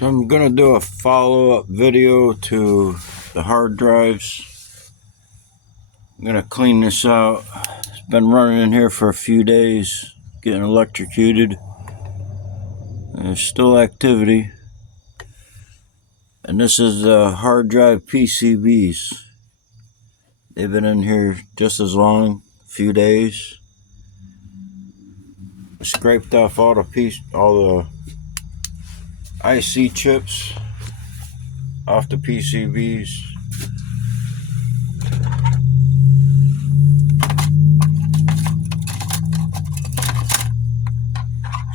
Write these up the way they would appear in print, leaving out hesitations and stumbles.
So I'm gonna do a follow-up video to the hard drives. I'm gonna clean this out. It's been running in here for a few days, getting electrocuted. There's still activity. And this is hard drive PCBs. They've been in here just as long, a few days. I scraped off all the IC chips off the PCBs.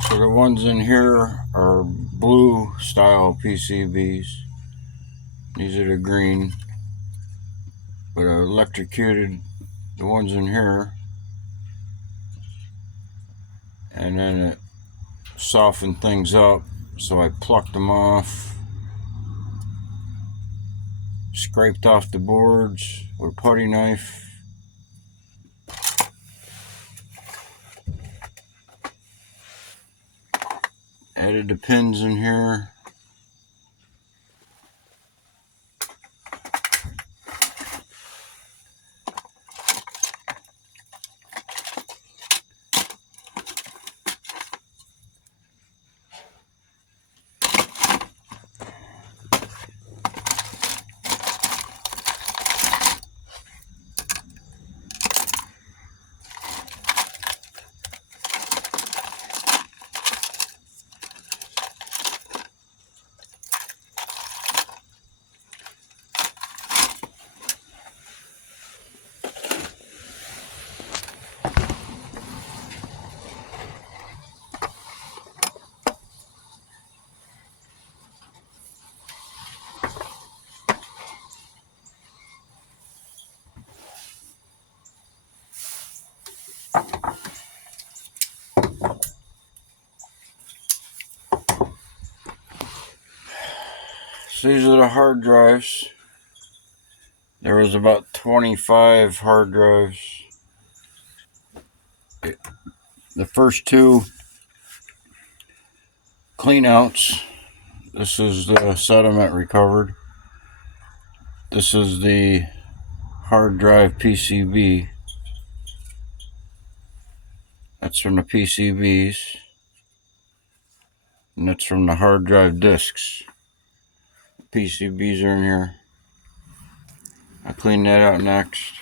So the ones in here are blue style PCBs. These are the green. But I electrocuted the ones in here, and then it softened things up, so I plucked them off, scraped off the boards with a putty knife. Added the pins in here. So these are the hard drives. There was about 25 hard drives. The first two cleanouts. This is the sediment recovered. This is the hard drive PCB. That's from the PCBs. And that's from the hard drive discs. PCBs are in here. I'll clean that out next.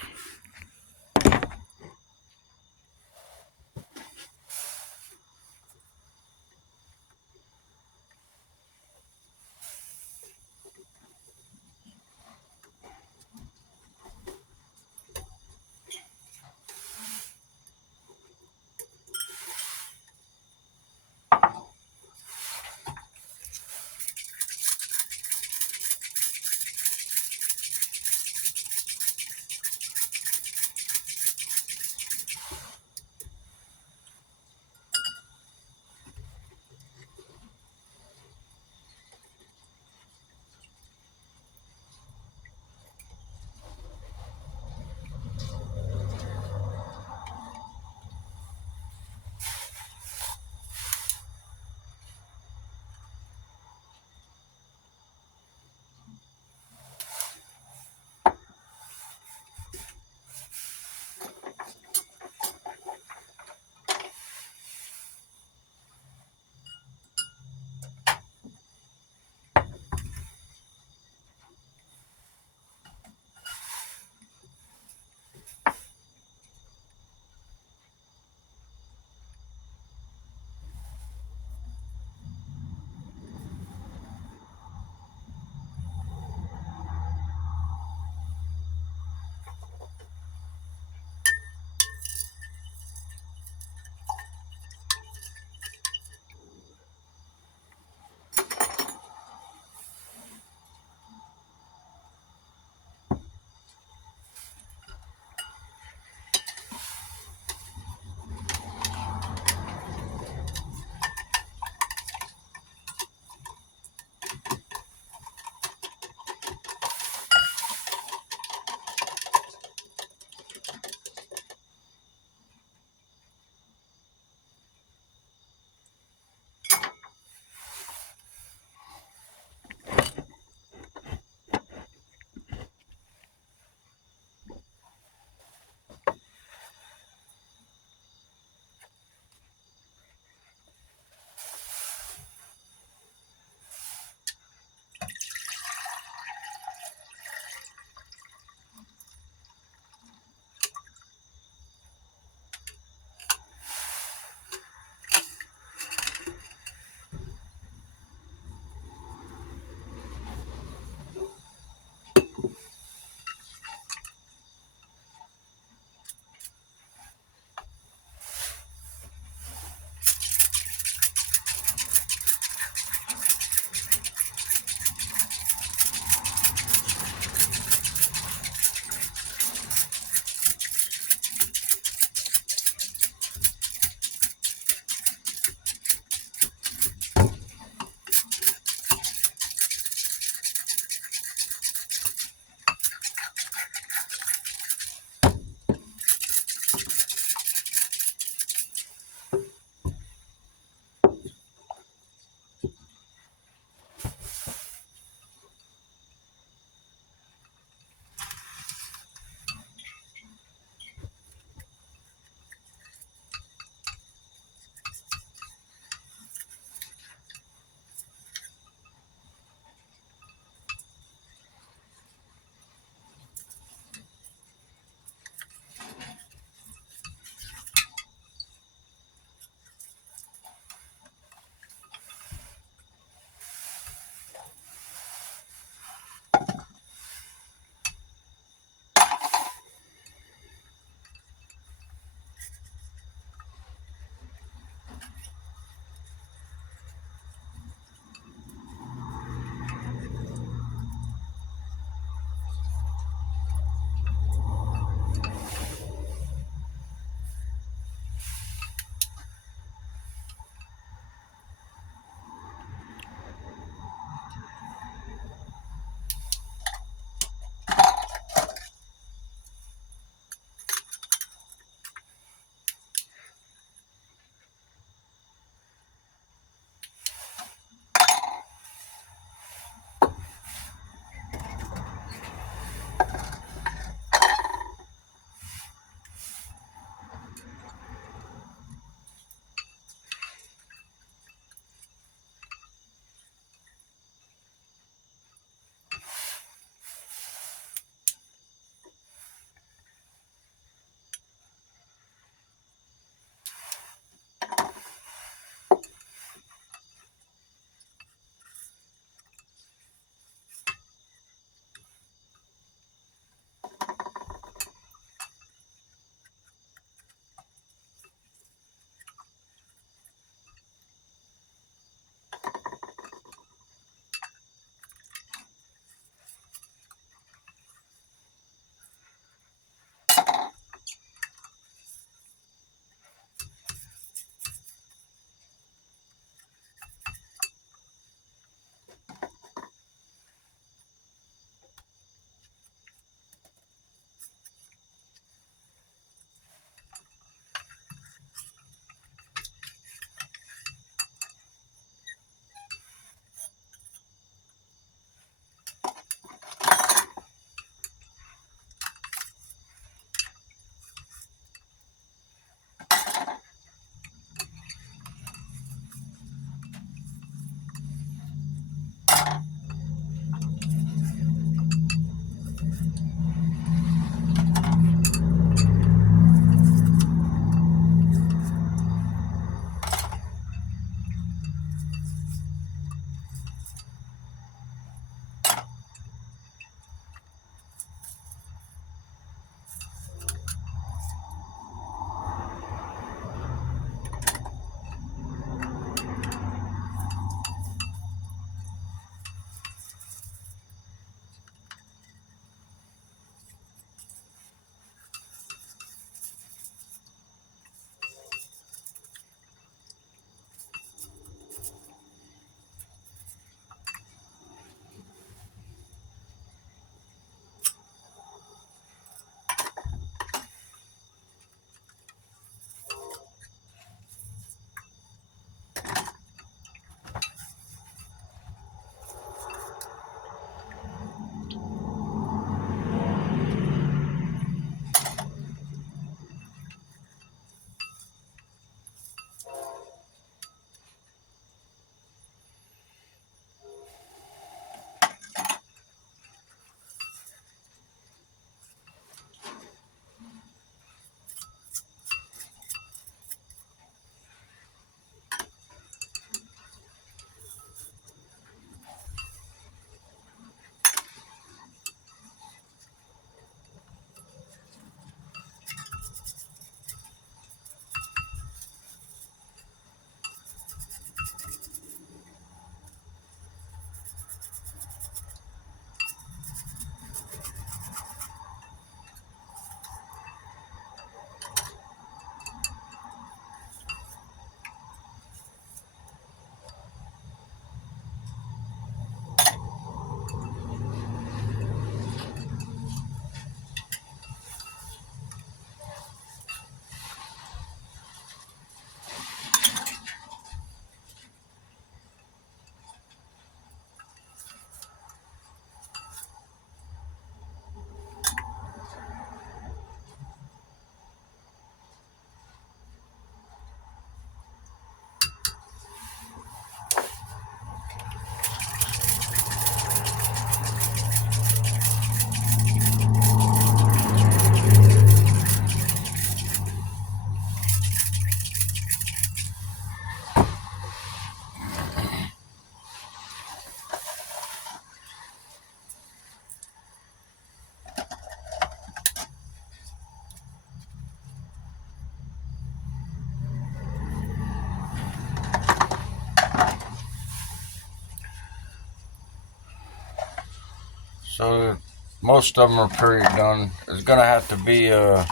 So most of them are pretty done. There's gonna have to be a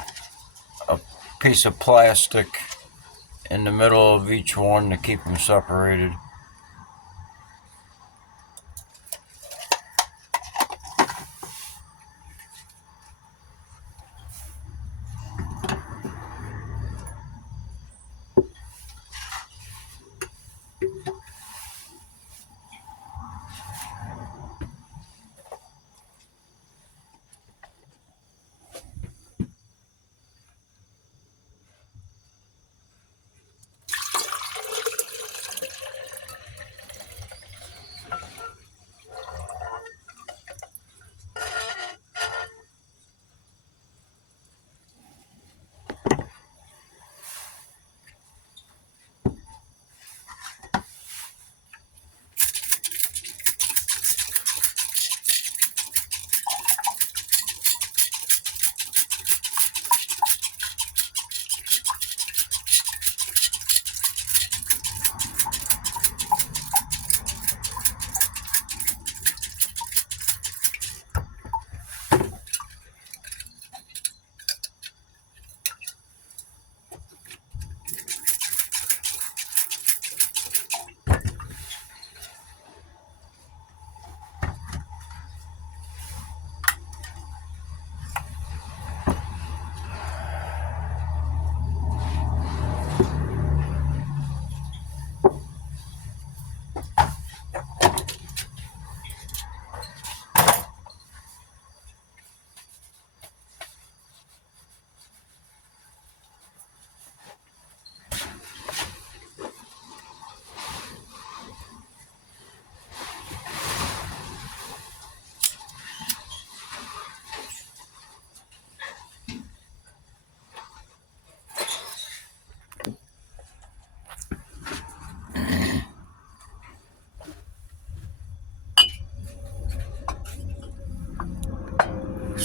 piece of plastic in the middle of each one to keep them separated.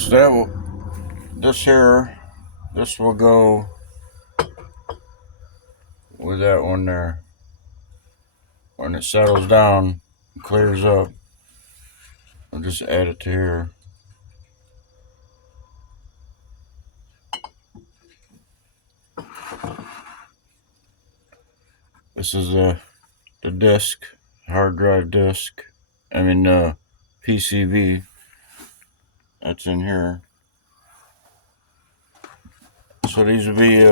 So that will, this will go with that one there. When it settles down, clears up, I'll just add it to here. This is the disc, hard drive disc. I mean PCB. That's in here. So these will be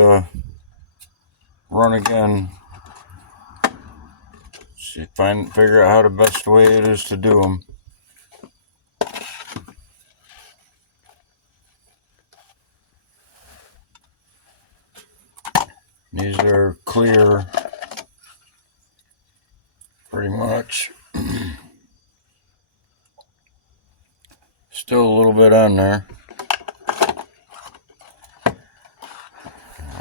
run again. See, figure out how the best way it is to do them. These are clear, pretty much. Still a little bit on there.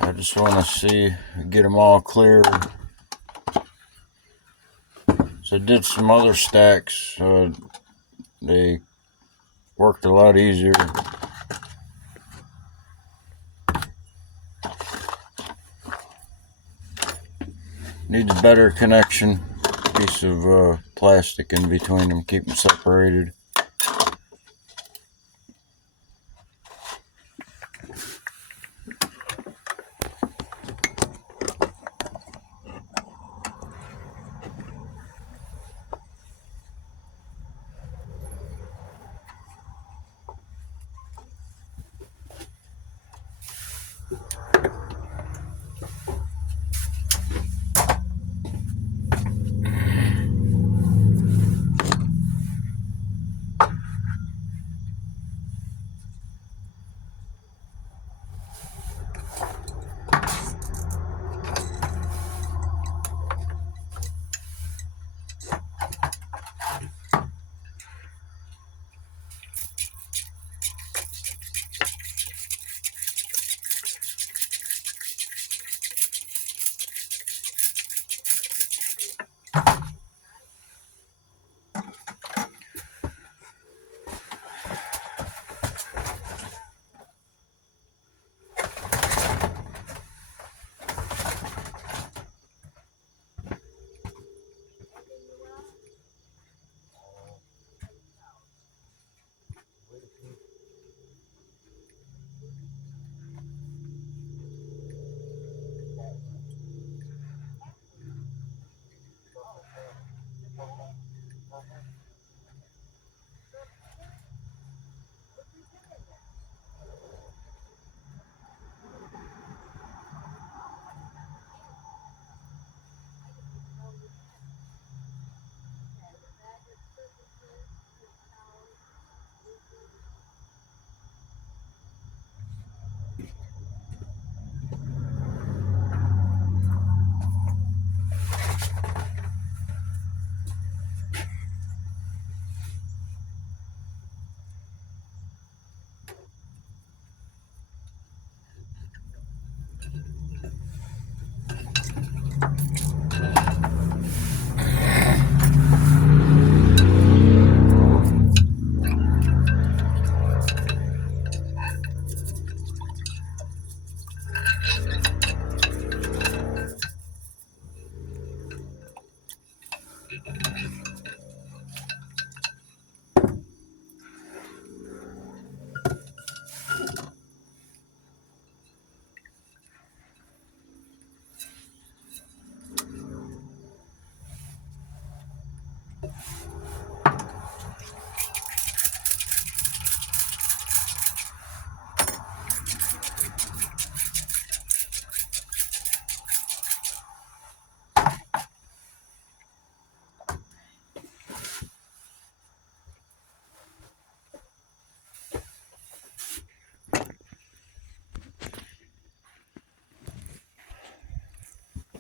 I just want to see, get them all clear. So I did some other stacks. They worked a lot easier. Needs a better connection. Piece of plastic in between them, keep them separated.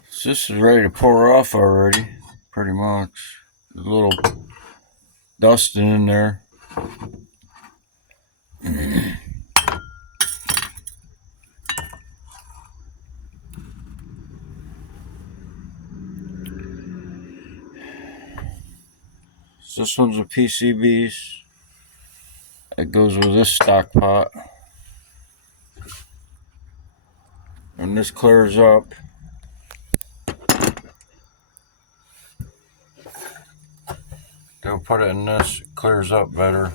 So this is ready to pour off already, pretty much. There's a little dusting in there. So this one's a PCBs. It goes with this stock pot. And this clears up. They'll put it in this, it clears up better.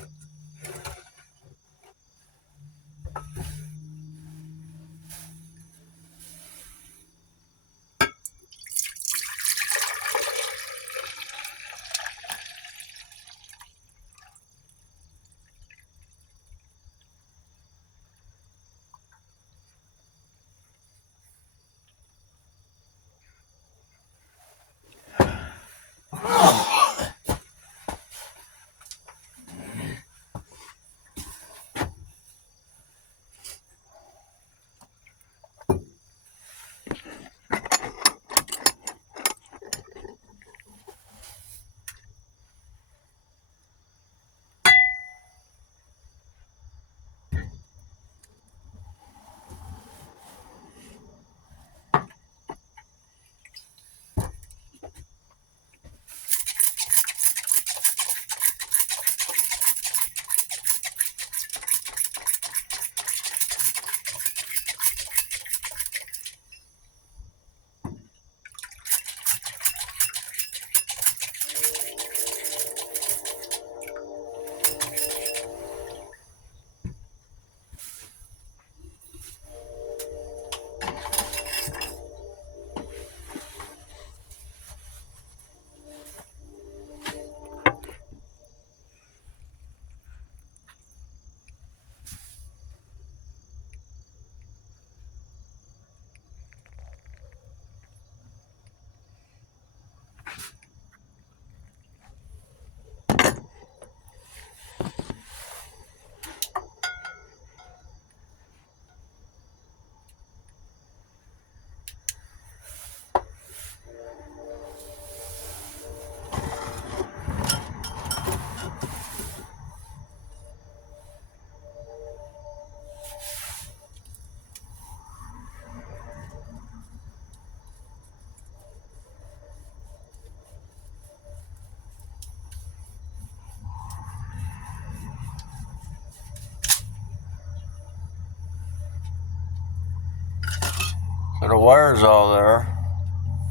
So the wire's all there,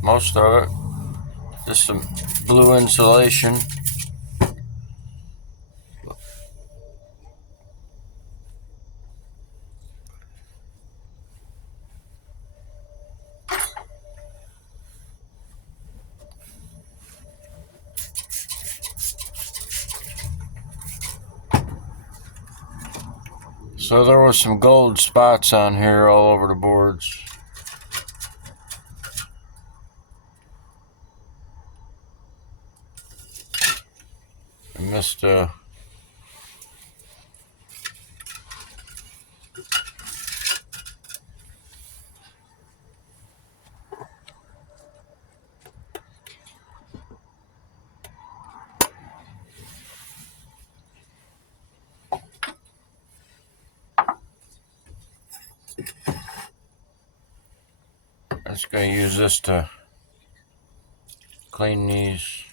most of it. Just some blue insulation. So there was some gold spots on here all over the boards. I missed I'm just going to use this to clean these.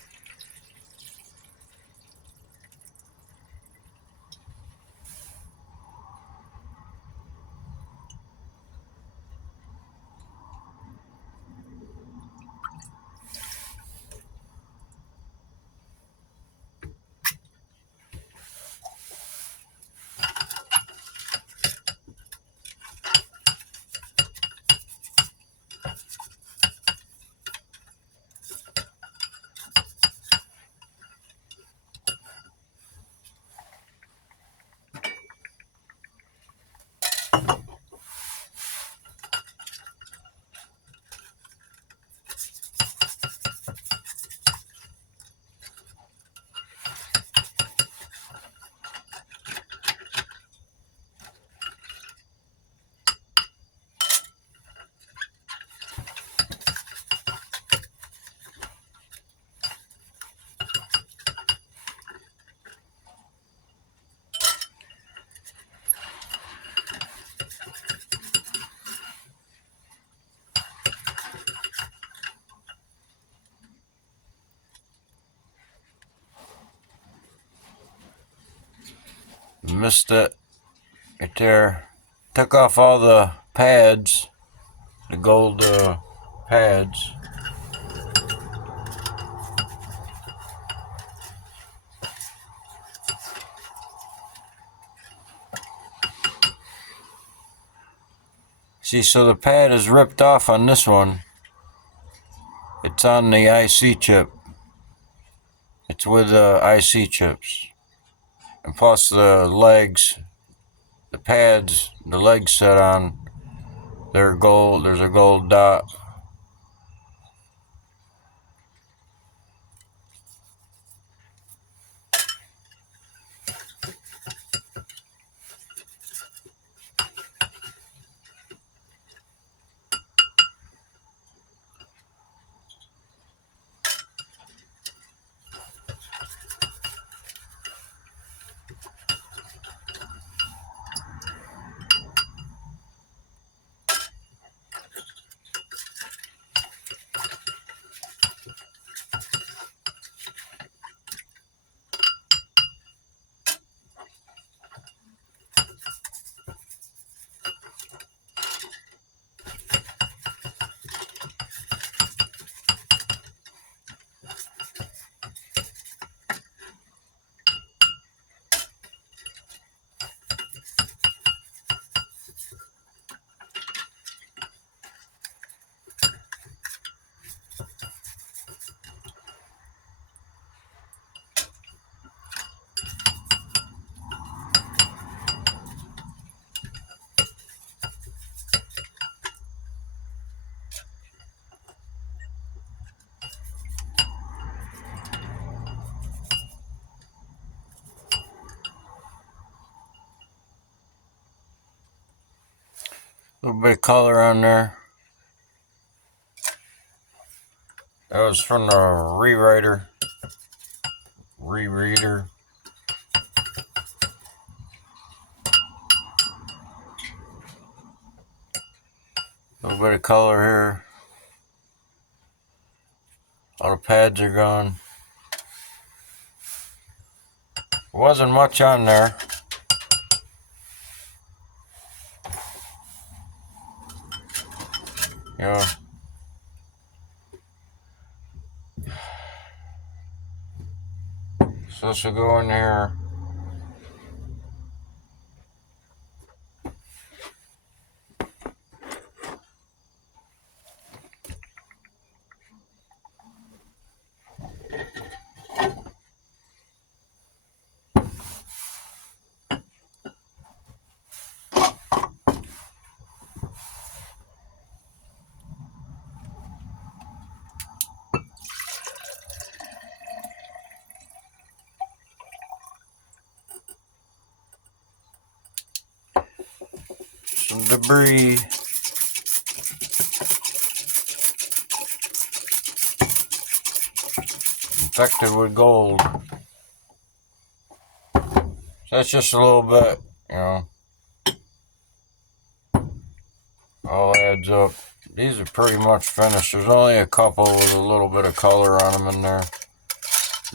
Missed it right there. Took off all the pads, the gold pads. See, so the pad is ripped off on this one. It's on the IC chip. It's with the IC chips. And plus the legs, the pads, the legs set on, they're gold. There's a gold dot. A little bit of color on there. That was from the rereader. A little bit of color here. All the pads are gone. Wasn't much on there. Yeah. So this will go in there. Some debris. Infected with gold. So that's just a little bit, you know. All adds up. These are pretty much finished. There's only a couple with a little bit of color on them in there.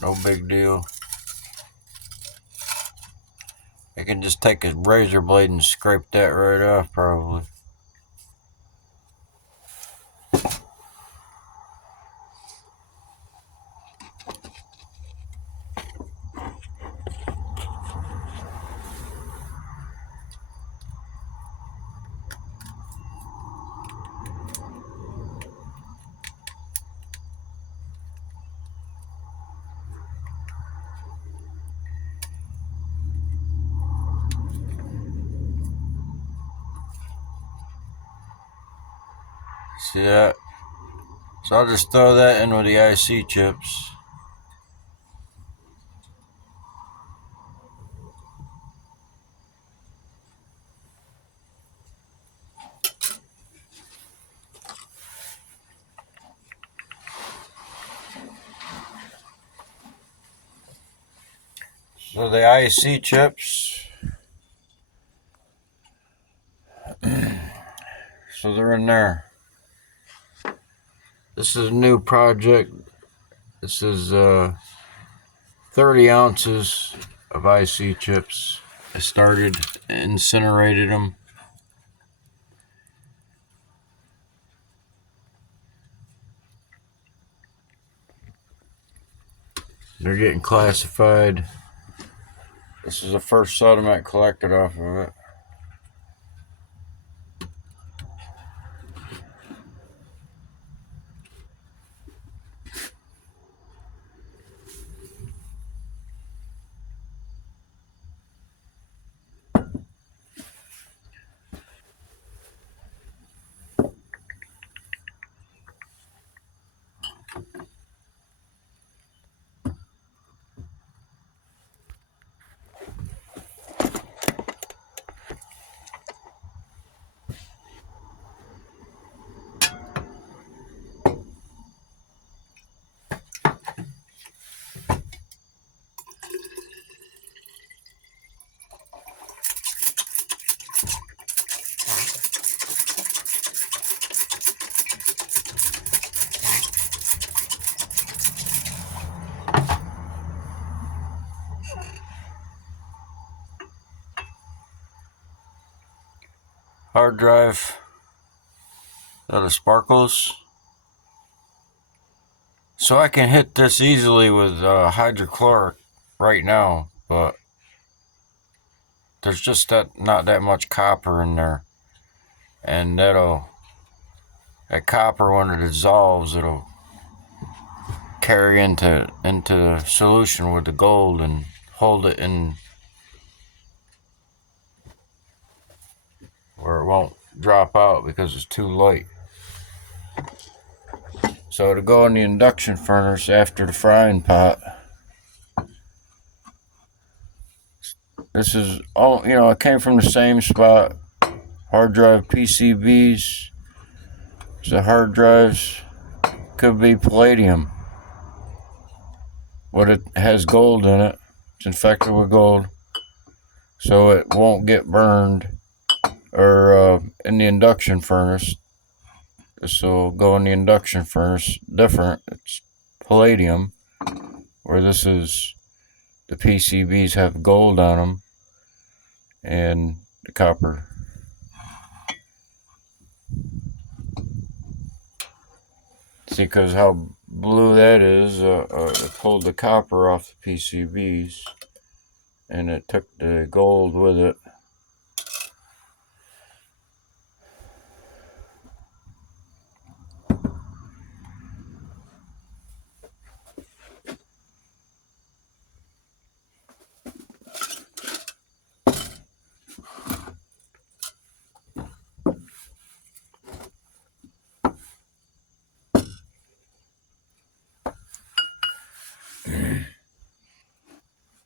No big deal. I can just take a razor blade and scrape that right off, probably. See that? So I'll just throw that in with the IC chips. So the IC chips, so they're in there. This is a new project. This is 30 ounces of IC chips. I started, incinerated them. They're getting classified. This is the first sediment collected off of it. Hard drive that of sparkles. So I can hit this easily with hydrochloric right now, but there's just not that much copper in there, and that copper, when it dissolves, it'll carry into the solution with the gold and hold it in where it won't drop out because it's too light. So to go in the induction furnace after the frying pot, this is all, it came from the same spot. Hard drive PCBs. The hard drives could be palladium, but it has gold in it. It's infected with gold, so it won't get burned or in the induction furnace. This will go in the induction furnace different. It's palladium, where this is, the PCBs have gold on them and the copper. See, because how blue that is, it pulled the copper off the PCBs and it took the gold with it.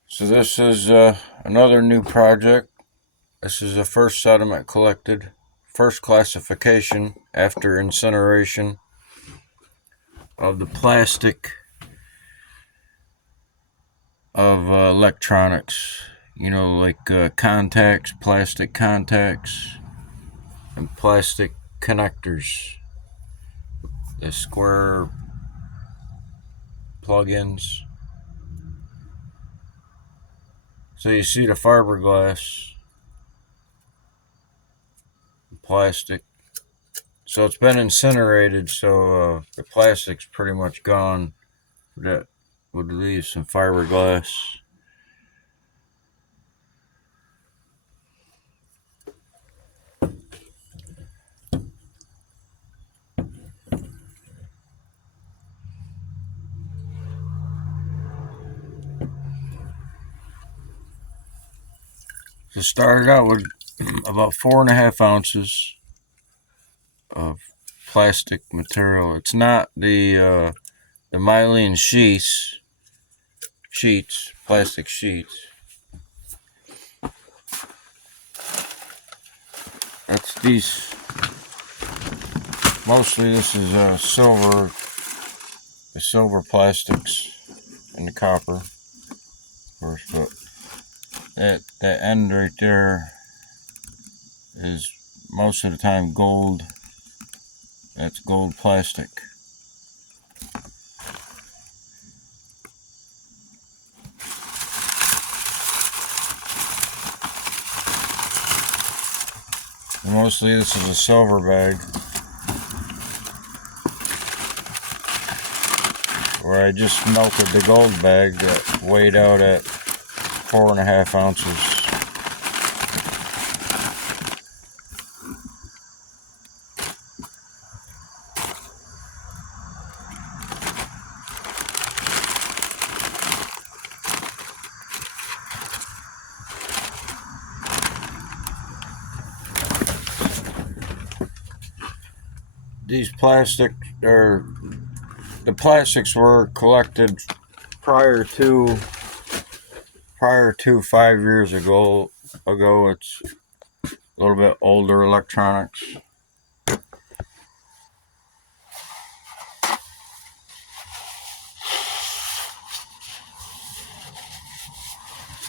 So this is another new project. This is the first sediment collected, first classification after incineration of the plastic of electronics. Like contacts, plastic contacts, and plastic connectors. The square plug-ins. So you see the fiberglass, plastic. So it's been incinerated, so the plastic's pretty much gone. That would leave some fiberglass. So started out with about 4.5 ounces of plastic material. It's not the myelin sheets, plastic sheets. That's these. Mostly this is silver, the silver plastics and the copper, of course, but that end right there is most of the time gold. That's gold plastic. Mostly this is a silver bag where I just melted the gold bag that weighed out at 4.5 ounces. These the plastics were collected prior to 5 years ago. It's a little bit older electronics.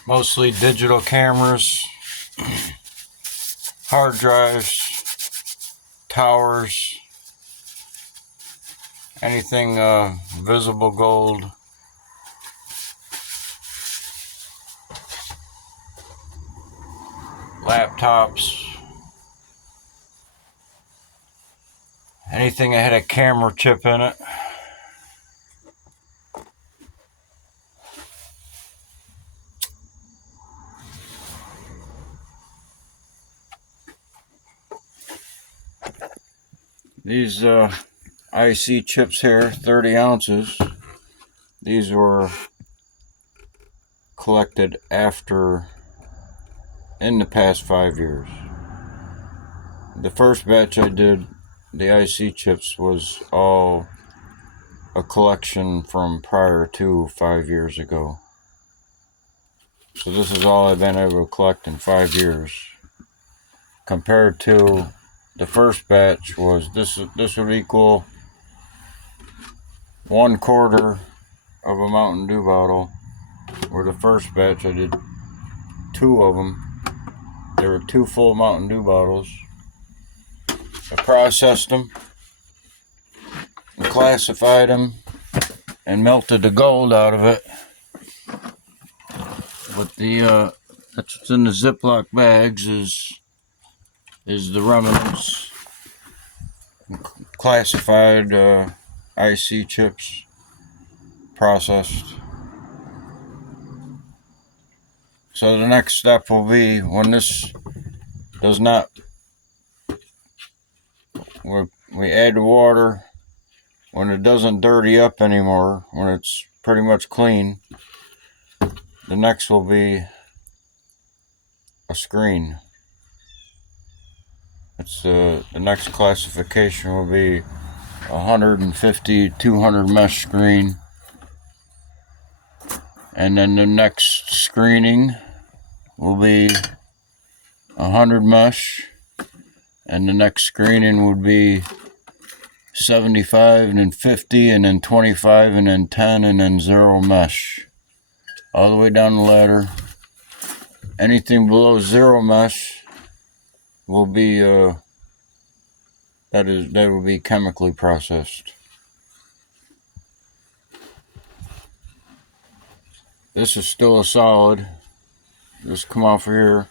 Mostly digital cameras, hard drives, towers, anything visible gold. Laptops, anything that had a camera chip in it. These IC chips here, 30 ounces, these were collected in the past 5 years. The first batch I did, the IC chips, was all a collection from prior to 5 years ago. So this is all I've been able to collect in 5 years. Compared to the first batch was, this would equal 1/4 of a Mountain Dew bottle, where the first batch I did 2 of them. There were 2 full Mountain Dew bottles. I processed them, and classified them, and melted the gold out of it. With that's what's in the Ziploc bags is the remnants, classified IC chips, processed. So the next step will be, when this does not, we add the water, when it doesn't dirty up anymore, when it's pretty much clean, the next will be a screen. It's the next classification will be 150, 200 mesh screen. And then the next screening will be 100 mesh. And the next screening would be 75, and then 50, and then 25, and then 10, and then 0 mesh. All the way down the ladder. Anything below 0 mesh will be that will be chemically processed. This is still a solid. Just come off of here.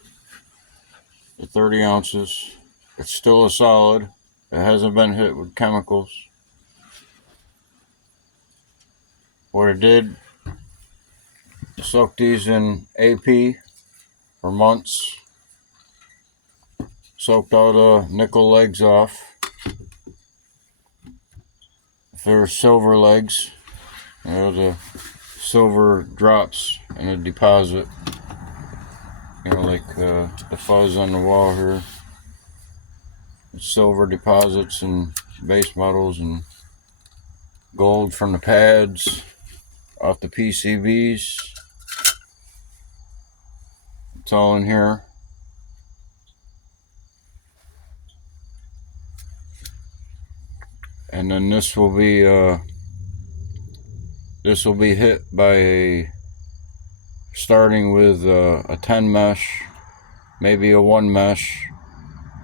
The 30 ounces. It's still a solid. It hasn't been hit with chemicals. What I did, soak these in AP for months. Soaked all the nickel legs off. If there were silver legs, the silver drops in a deposit. Like the fuzz on the wall here. Silver deposits and base metals and gold from the pads off the PCBs. It's all in here. And then this will be hit by starting with a 10 mesh, maybe a 1 mesh,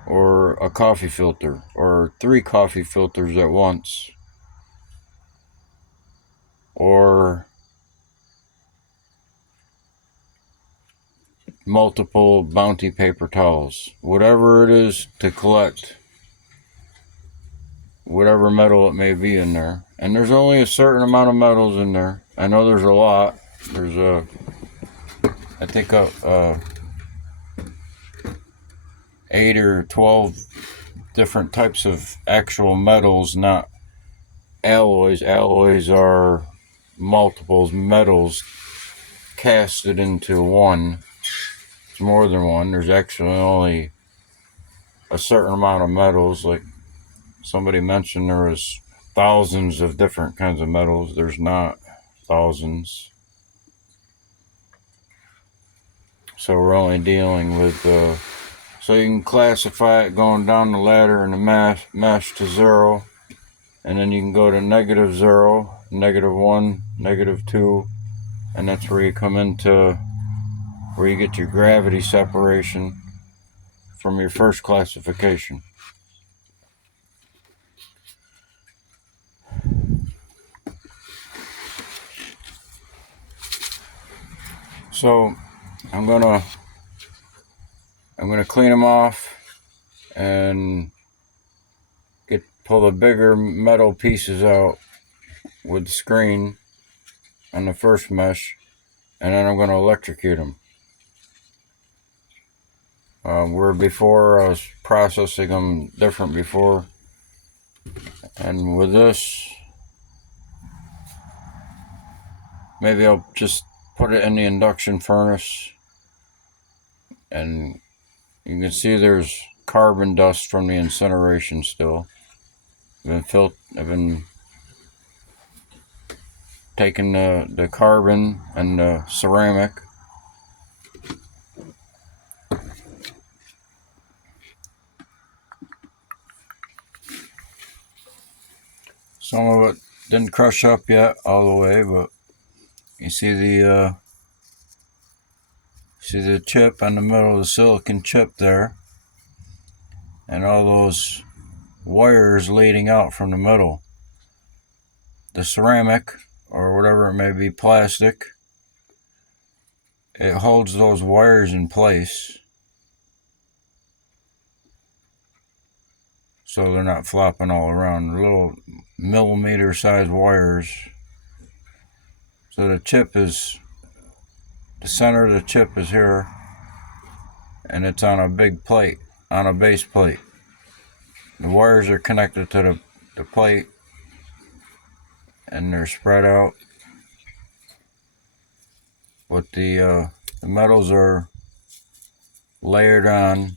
or a coffee filter, or 3 coffee filters at once, or multiple bounty paper towels, whatever it is, to collect whatever metal it may be in there. And there's only a certain amount of metals in there. I know there's a lot. There's I think 8 or 12 different types of actual metals, not alloys. Alloys are multiples metals casted into one. It's more than one. There's actually only a certain amount of metals. Like somebody mentioned, there was thousands of different kinds of metals. There's not thousands. So we're only dealing with so you can classify it going down the ladder in the mesh to 0, and then you can go to -0, -1, -2, and that's where you come into where you get your gravity separation from your first classification. So I'm gonna clean them off and pull the bigger metal pieces out with the screen on the first mesh, and then I'm going to electrocute them. Where before I was processing them different before, and with this, maybe I'll just put it in the induction furnace, and you can see there's carbon dust from the incineration still. I've been taking the carbon and the ceramic, some of it didn't crush up yet all the way, but you see the chip on the middle of the silicon chip there, and all those wires leading out from the middle. The ceramic, or whatever it may be, plastic, it holds those wires in place so they're not flopping all around. They're little millimeter sized wires. So the center of the chip is here, and it's on a big plate, on a base plate. The wires are connected to the plate, and they're spread out. But the metals are layered on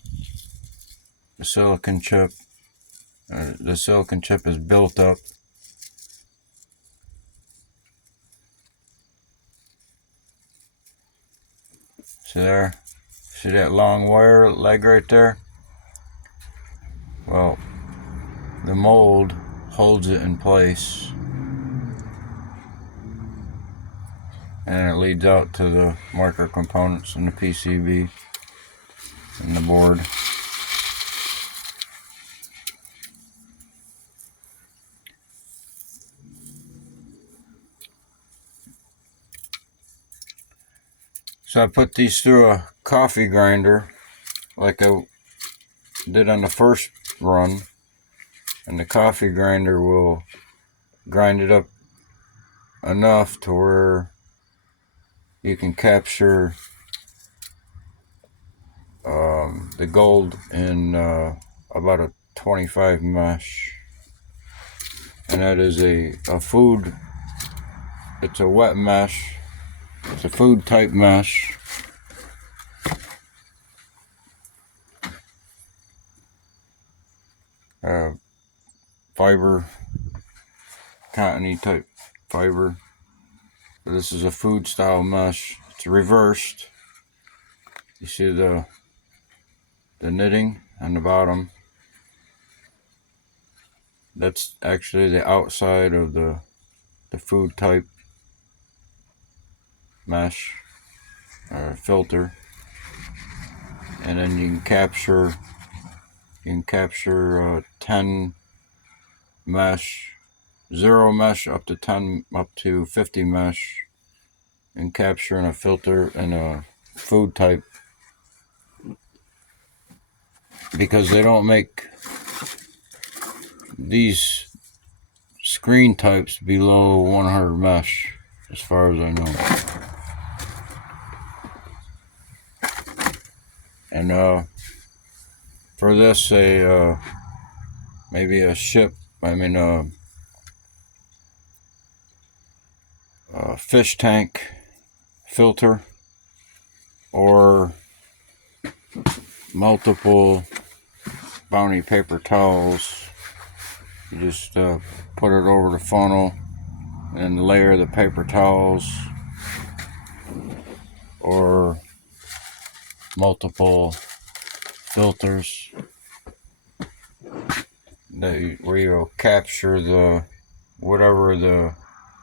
the silicon chip. The silicon chip is built up. See there? See that long wire leg right there? Well, the mold holds it in place, and it leads out to the micro components and the PCB and the board. So I put these through a coffee grinder like I did on the first run, and the coffee grinder will grind it up enough to where you can capture the gold in about a 25 mesh, and that is a food. It's a wet mesh. It's a food type mesh. Fiber, cottony type fiber. This is a food style mesh. It's reversed. You see the knitting on the bottom. That's actually the outside of the food type mesh or filter, and then you can capture 10 mesh, 0 mesh up to 50 mesh, and capture in a filter in a food type because they don't make these screen types below 100 mesh, as far as I know. And for this, maybe a fish tank filter, or multiple Bounty paper towels. You just put it over the funnel and layer the paper towels, or multiple filters where you'll capture whatever the